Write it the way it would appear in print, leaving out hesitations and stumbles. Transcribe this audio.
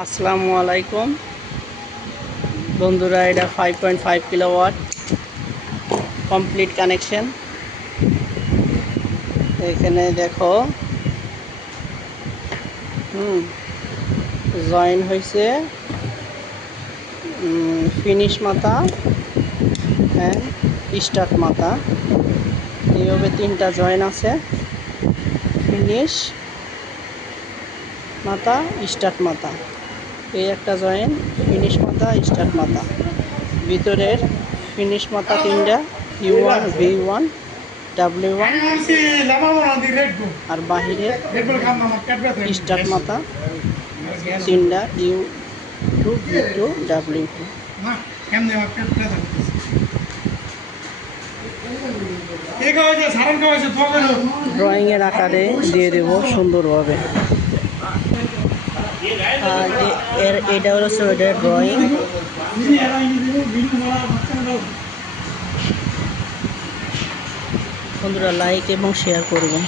আসসালামু আলাইকুম বন্ধুরা, এটা 5.5 কিলোওয়াট কমপ্লিট কানেকশন। এখানে দেখো জয়েন হয়েছে ফিনিশ মাথা অ্যান্ড স্টার্ট মাথা, এইভাবে তিনটা জয়েন আছে। ফিনিশ মাথা, স্টার্ট মাথা, এই একটা জয়েন, ফিনিশ মাথা, স্টার্ট মাথা। ভিতরের ফিনিশ মাথা তিনটা, U1, V1, W1, আর বাহিরে স্টার্ট মাথা তিনটা, U2, V2, W2। ড্রয়িংয়ের আকারে দিয়ে দেব সুন্দরভাবে। আর এটা হলো সোয়েটার ড্রয়িং। বন্ধুরা লাইক এবং শেয়ার করবেন।